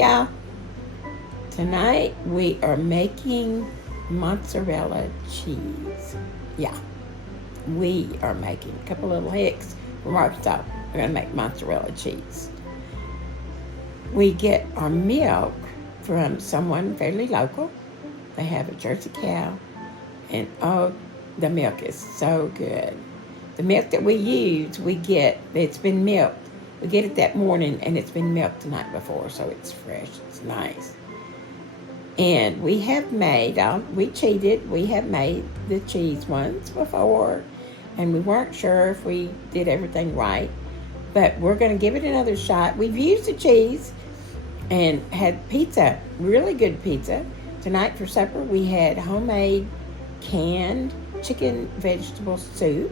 y'all. Tonight we are making mozzarella cheese. Yeah, we are making a couple little hicks from Arkansas. We're gonna make mozzarella cheese. We get our milk from someone fairly local. They have a Jersey cow, and oh, the milk is so good. The milk that we use, it's been milked. We get it that morning, and it's been milked the night before, so it's fresh. It's nice. And we have made, we cheated, we have made the cheese once before, and we weren't sure if we did everything right, but we're going to give it another shot. We've used the cheese and had pizza, really good pizza. Tonight for supper, we had homemade canned chicken vegetable soup,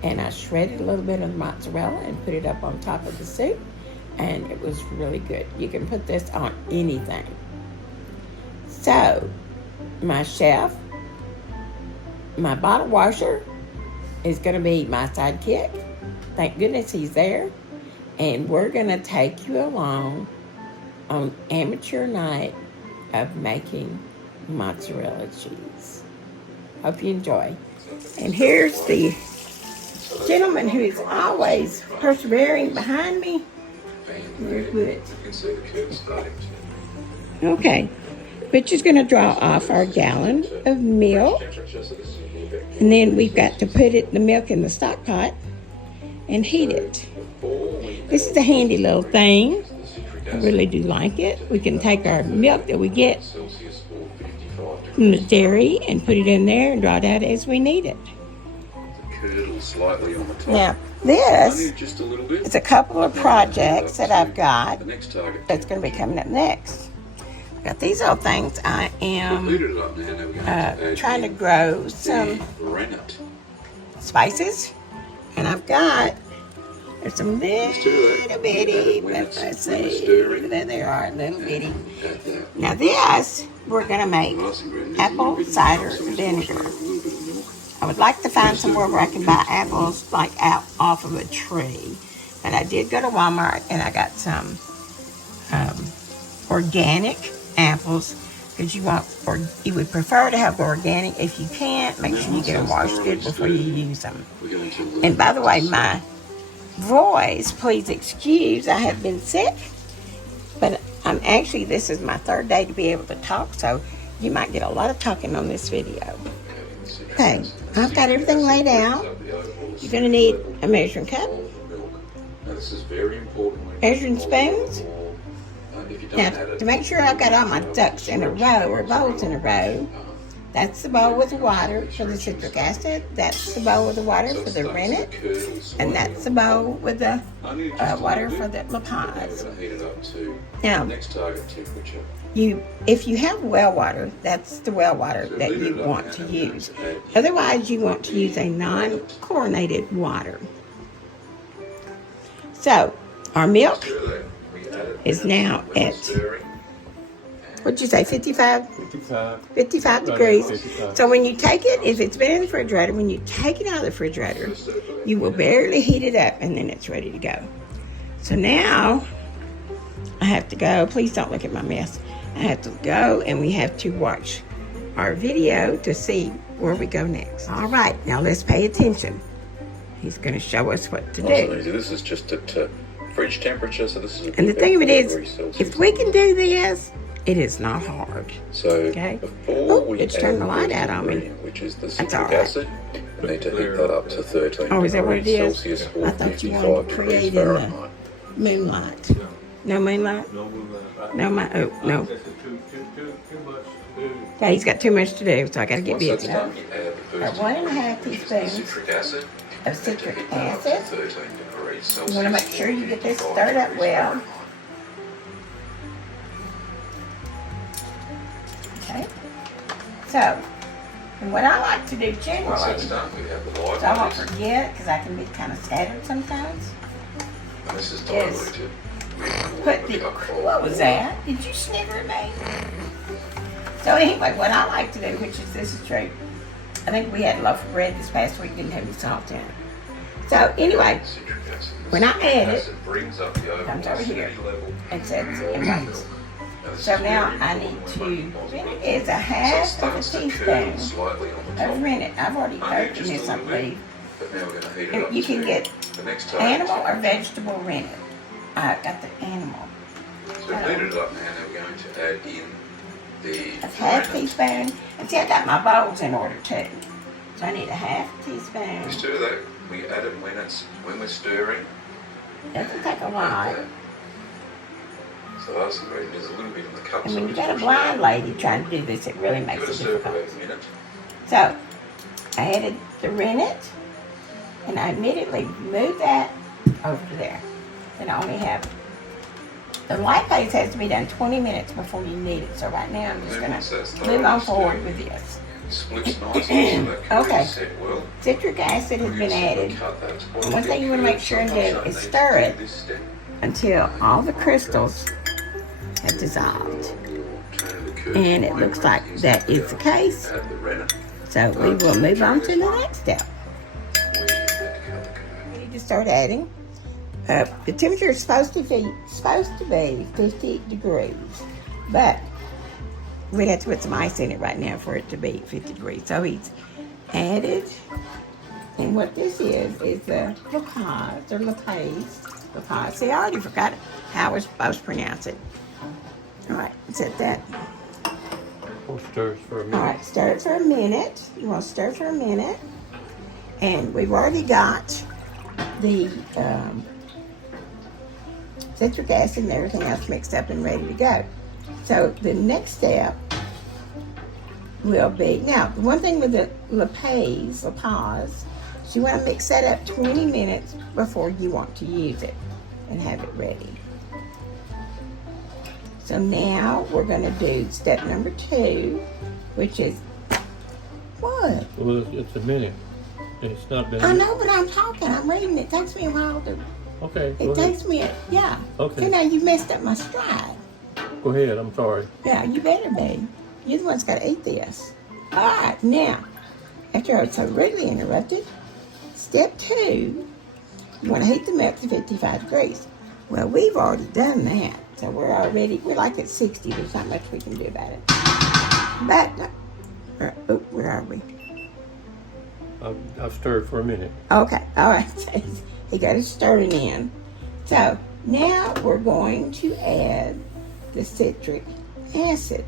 and I shredded a little bit of mozzarella and put it up on top of the soup, and it was really good. You can put this on anything. So, my chef, my bottle washer is going to be my sidekick. Thank goodness he's there. And we're going to take you along on amateur night of making mozzarella cheese. Hope you enjoy. And here's the gentleman who is always persevering behind me. Very good. Okay. Butcher's going to draw off our gallon of milk. And then we've got to put the milk in the stock pot and heat it. This is a handy little thing. I really do like it. We can take our milk that we get from the dairy and put it in there and draw it out as we need it. Now, this is a couple of projects that I've got that's going to be coming up next. Got these little things. I am trying to grow some spices, and I've got some little bitty, let's see, there they are, little bitty. Now this, we're going to make apple cider vinegar. I would like to find somewhere where I can buy apples like out off of a tree, but I did go to Walmart and I got some organic apples, because you would prefer to have organic. If you can't, make sure you get them washed good before you use them. And by the way, my voice, please excuse, I have been sick, but this is my third day to be able to talk, so you might get a lot of talking on this video. Okay, I've got everything laid out. You're going to need a measuring cup, measuring spoons. Now, to make sure I've got all my ducks in a row, or bowls in a row, that's the bowl with the water for the citric acid, that's the bowl with the water for the rennet, and that's the bowl with the water for the lapaz. Now, if you have well water, that's the well water that you want to use. Otherwise, you want to use a non-chlorinated water. So, our milk is now at, what'd you say, 55? 55 degrees. 55. So when you take it, if it's been in the refrigerator, when you take it out of the refrigerator, you will barely heat it up, and then it's ready to go. So now, I have to go. Please don't look at my mess. I have to go, and we have to watch our video to see where we go next. All right, now let's pay attention. He's going to show us what to do. This is just at fridge temperature, so this is. And the thing of it is, if we can do this, it is not hard. So okay. It's turned the light out on me. Which is the citric acid. We need to heat that up to 13 is that what it is? Celsius or I thought you wanted to create in the moonlight. No moonlight? No, no. Yeah, he's got too much to do, so I got to get busy. 1.5 teaspoons of citric acid. You want to make sure you get this stirred up well. Okay. So, and what I like to do generally, so I won't forget, because I can be kind of scattered sometimes, is put the, what was that? Did you snigger at me? So anyway, what I like to do, which is, this is true, I think we had a loaf of bread this past week, didn't have any salt in it. So anyway, when I add it, it comes over here and sets and waits. So now I need to, it's a half of a teaspoon of rennet. I've already opened this, I believe. But now we're going to heat it up. You can get the next animal or vegetable rennet. I got the animal. So we've heated it up now. Now we're going to add in the A half teaspoon. And see, I got my bowls in order too. So I need a half teaspoon. We stir that. We add it when we're stirring. Doesn't take a lot. So that's the reason there's a little bit in the cup. And when you got a blind lady trying to do this, it really makes Give it it a stir for difficult. about a minute. So I added the rennet, and I immediately moved that over to there. And I only have the lipase has to be done 20 minutes before you need it. So right now I'm just going to move on forward with this. Splits nicely so that can Okay. set well. Citric acid has been added. And one thing you want to make sure and do is stir it until all the crystals have dissolved. And it looks like that is the case. So we will move on to the next step. We need to start adding. The temperature is supposed to be 50 degrees, but we'd have to put some ice in it right now for it to be 50 degrees. So he's added, and what this is the lipase or lipase. See, I already forgot how we're supposed to pronounce it. All right, set that. We'll stir it for a minute. All right, stir it for a minute. You want to stir for a minute, and we've already got the citric acid and everything else mixed up and ready to go. So the next step will be, now the one thing with the lipase, is you want to mix that up 20 minutes before you want to use it and have it ready. So now we're going to do step number 2, which is, what? Well, it's a minute. It's not been. I know, but I'm talking, I'm reading, it takes me a while to, Okay, it go takes ahead. me, yeah. Okay. So now you messed up my stride. Go ahead, I'm sorry. Yeah, you better be. You're the one's got to eat this. All right, now, after I was so rudely interrupted, step 2, you want to heat the milk to 55 degrees. Well, we've already done that, so we're like at 60. There's not much we can do about it. But, where are we? I've stirred for a minute. Okay, all right. He got it stirring in. So now we're going to add the citric acid.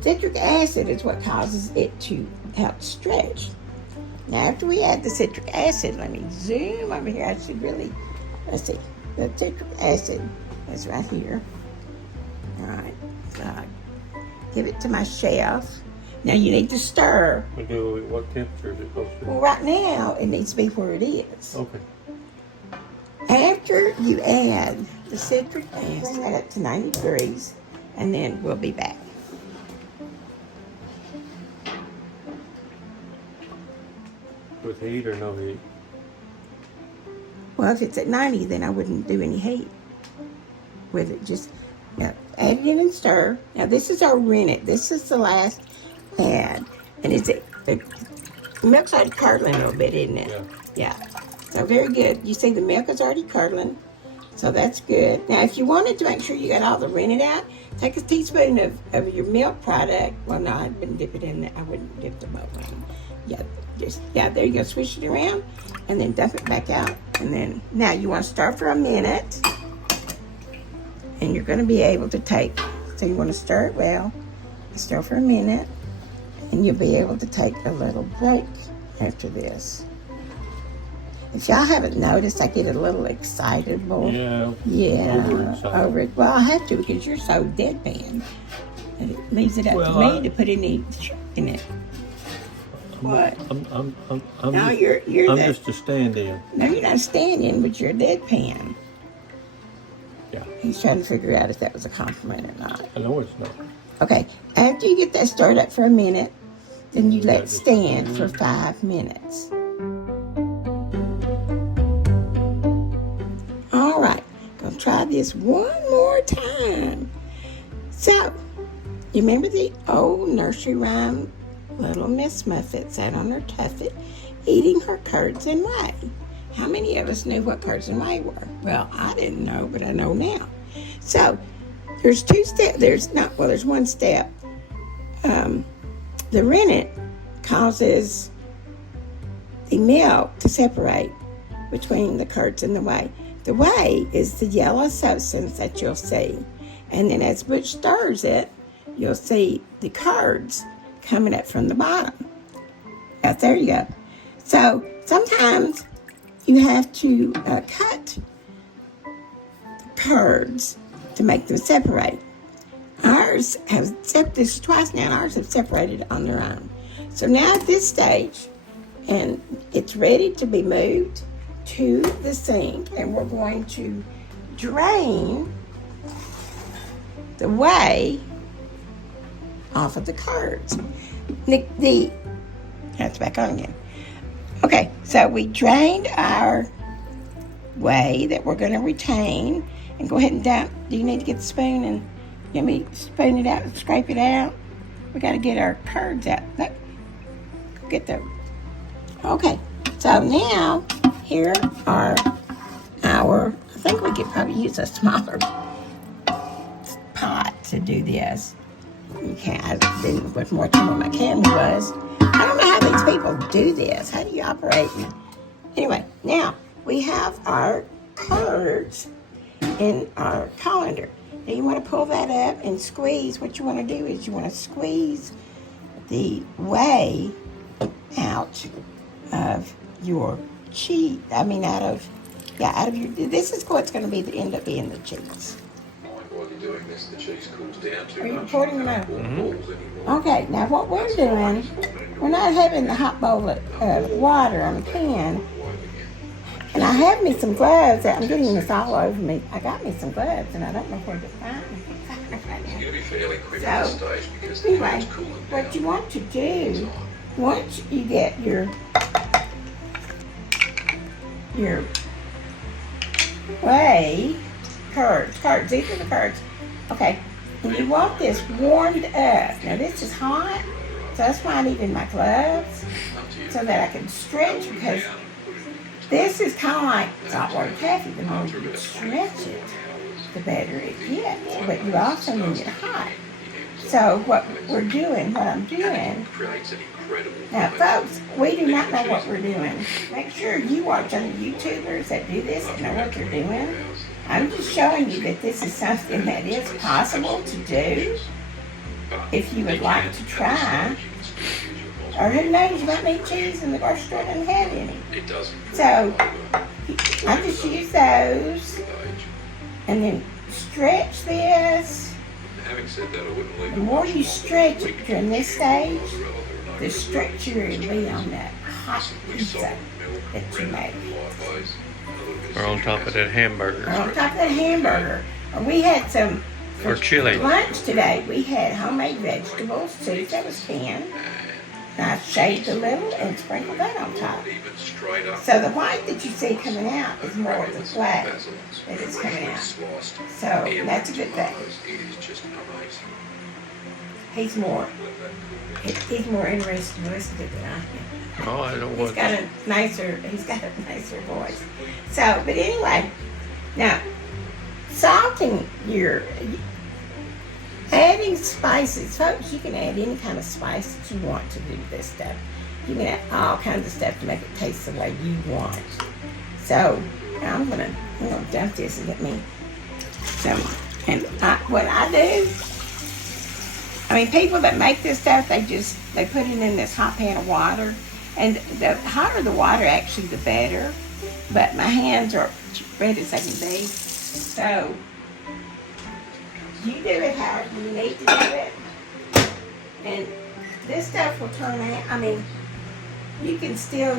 Citric acid is what causes it to help stretch. Now after we add the citric acid, let me zoom over here. I should really, let's see. The citric acid is right here. All right, so give it to my chef. Now you need to stir. What temperature is it supposed to be? Well, right now it needs to be where it is. Okay. After you add the citric acid, add it to 90 degrees, and then we'll be back. With heat or no heat? Well, if it's at 90, then I wouldn't do any heat with it. Just add it in and stir. Now this is our rennet. This is the last add. And the milk's already curdling a little bit, isn't it? Yeah. So very good. You see the milk is already curdling. So that's good. Now if you wanted to make sure you got all the rennet out, take a teaspoon of your milk product. Well, no, I wouldn't dip it in there. I wouldn't dip the milk in. Yeah, there you go. Swish it around and then dump it back out. And then now you want to stir for a minute. And you're going to be able to so you want to stir it well. Stir for a minute. And you'll be able to take a little break after this. If y'all haven't noticed, I get a little excitable. Yeah. Over it. Well, I have to because you're so deadpan. And it leaves it up to me to put any in it. What? I'm just a stand-in. No, you're not standing, but you're a deadpan. Yeah. He's trying to figure out if that was a compliment or not. I know it's not. Okay, after you get that stirred up for a minute, then you let it stand for 5 minutes. All right, gonna try this one more time. So, you remember the old nursery rhyme? Little Miss Muffet sat on her tuffet, eating her curds and whey. How many of us knew what curds and whey were? Well, I didn't know, but I know now. So, there's two steps. There's one step. The rennet causes the milk to separate between the curds and the whey. The whey is the yellow substance that you'll see. And then as Butch stirs it, you'll see the curds coming up from the bottom. Right, there you go. So sometimes you have to cut the curds to make them separate. Ours have this is twice now, and ours have separated on their own. So now at this stage, and it's ready to be moved to the sink, and we're going to drain the whey off of the curds. That's back on again. Okay, so we drained our whey that we're going to retain, and go ahead and dump. Do you need to get the spoon and let me spoon it out and scrape it out? We got to get our curds out. Look, get those. Okay, so now here are our, I think we could probably use a smaller pot to do this. You can't, I didn't put more time on my camera was. I don't know how these people do this. How do you operate? Anyway, now we have our curds in our colander. Now you want to pull that up and squeeze. What you want to do is you want to squeeze the whey out of your cheese. Out of your, this is what's going to be the end up being the cheese. While you're doing this, the cheese cools down too much. Are you recording them out? Mm-hmm. Okay, now what we're doing, we're not having the hot bowl of water on the pan. And I have me some gloves. I'm getting this all over me. I got me some gloves, and I don't know where to find them. It's going to be fairly quick So, at this stage because the anyway, heat's cooling down. what you want to do, once you get your whey, curds, these are the curds. Okay, and you want this warmed up. Now this is hot, so that's why I needed my gloves, so that I can stretch, because this is kind of like saltwater taffy. The more you stretch it, the better it gets, but you also need it hot. So what I'm doing, now folks, we do not know what we're doing. Make sure you watch other YouTubers that do this and know what they're doing. I'm just showing you that this is something that is possible to do if you would like to try. Or who knows, you might need cheese and the grocery store doesn't have any. So I just use those and then stretch this. The more you stretch it during this stage, the stretchier it'll be on that hot pizza that you make. Or on top of that hamburger. Or on top of that hamburger. Or we had some Or chili. lunch today. We had homemade vegetables too. That was canned. And I shaved a little and sprinkled that on top. So the white that you see coming out is more of the whey that is coming out. So that's a good thing. He's more interested in listening to than I am. Oh, I don't He's want got a nicer voice. So, but anyway, now salting adding spices, folks. You can add any kind of spice that you want to do this stuff. You can add all kinds of stuff to make it taste the way you want. So I'm gonna dump this and get me some. And what I do, people that make this stuff, they put it in this hot pan of water. And the hotter the water, actually, the better. But my hands are red as they can be. So you do it however you need to do it. And this stuff will turn out, you can still,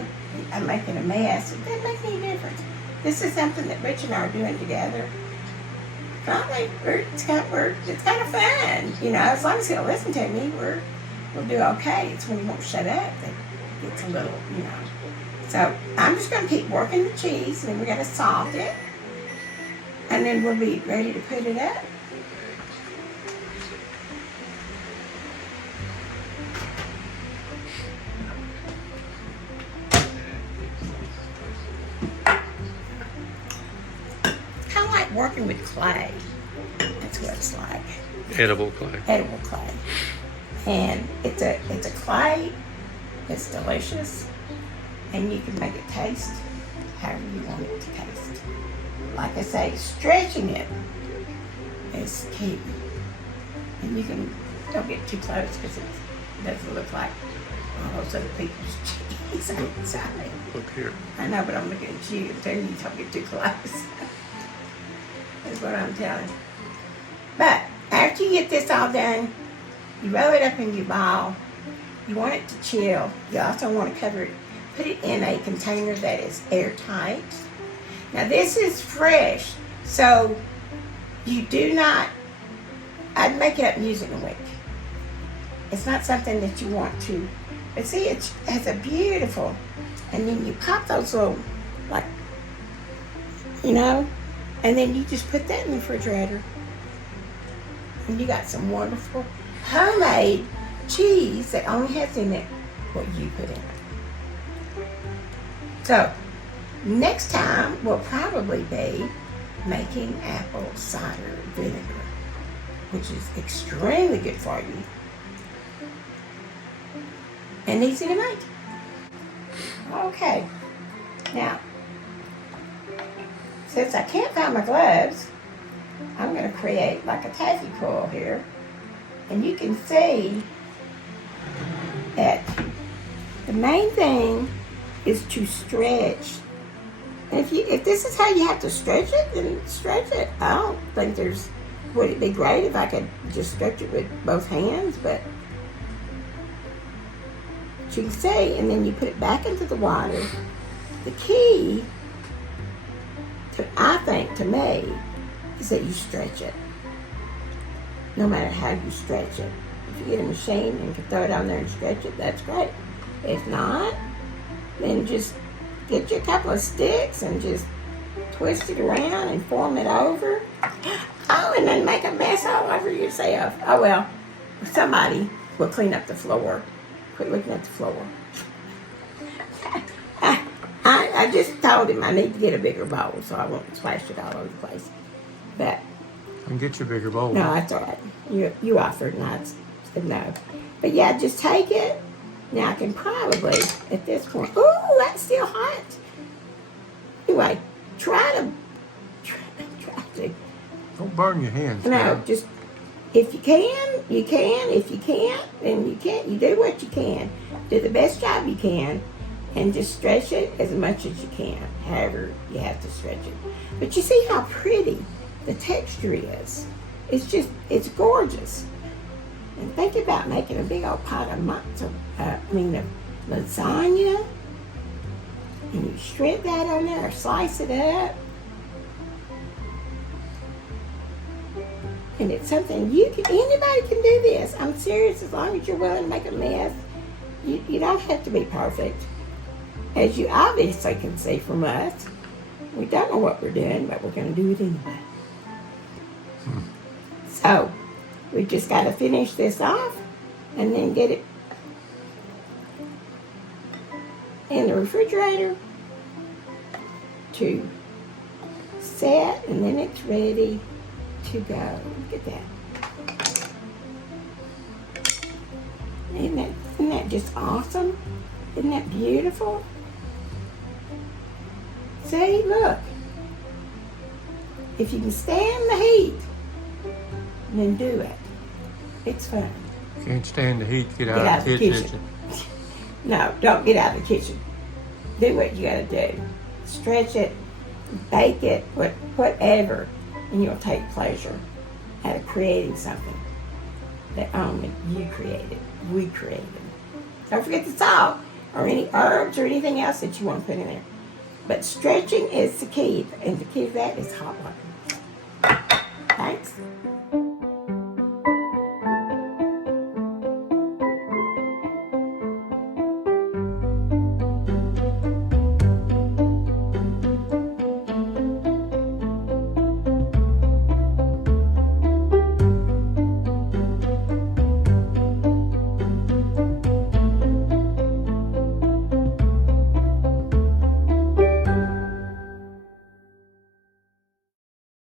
I'm making a mess. It doesn't make any difference. This is something that Rich and I are doing together. It's kind of fun. As long as he'll listen to me, we'll do okay. It's when he won't shut up that it's a little, So I'm just going to keep working the cheese, and then we got to salt it. And then we'll be ready to put it up. Working with clay. It's what it's like. Edible clay. Edible clay. And it's a clay. It's delicious. And you can make it taste however you want it to taste. Like I say, stretching it is key. And you don't get too close because it doesn't look like all those other people's cheese on the inside. Look here. I know, but I'm looking at you and telling you don't get too close. That's what I'm telling you. But after you get this all done, you roll it up in your ball. You want it to chill. You also want to cover it, put it in a container that is airtight. Now this is fresh, so you do not, I'd make it up and use it in a week. It's not something that you want to, but see, it has a beautiful, and then you pop those little, like, and then you just put that in the refrigerator. And you got some wonderful homemade cheese that only has in it what you put in it. So, next time we'll probably be making apple cider vinegar, which is extremely good for you and easy to make. Okay, now, since I can't find my gloves, I'm going to create like a taffy pull here. And you can see that the main thing is to stretch. And if this is how you have to stretch it, then stretch it. I don't think would it be great if I could just stretch it with both hands, but you can see, and then you put it back into the water. The key, I think, to me, is that you stretch it. No matter how you stretch it. If you get a machine and can throw it on there and stretch it, that's great. If not, then just get you a couple of sticks and just twist it around and form it over. Oh, and then make a mess all over yourself. Oh well, somebody will clean up the floor. Quit looking at the floor. I just told him I need to get a bigger bowl so I won't splash it all over the place. But And get your bigger bowl. no, that's all right. You offered and I said no. But yeah, just take it. Now I can probably, at this point, ooh, that's still hot. Anyway, try to. Don't burn your hands. No, man. just, if you can, you can. If you can't, then you can't. You do what you can. Do the best job you can. And just stretch it as much as you can. However you have to stretch it. But you see how pretty the texture is. It's gorgeous. And think about making a big old pot of lasagna. And you shred that on there or slice it up. And it's something anybody can do this. I'm serious, as long as you're willing to make a mess. You don't have to be perfect. As you obviously can see from us, we don't know what we're doing, but we're going to do it anyway. So, we just got to finish this off and then get it in the refrigerator to set, and then it's ready to go. Look at that. Isn't that just awesome? Isn't that beautiful? See, look. If you can stand the heat, then do it. It's fun. Can't stand the heat, get out of the kitchen. No, don't get out of the kitchen. Do what you gotta do. Stretch it, bake it, whatever, and you'll take pleasure out of creating something that only you created, we created. Don't forget the salt or any herbs or anything else that you want to put in there. But stretching is the key, and the key to that is hot water. Thanks.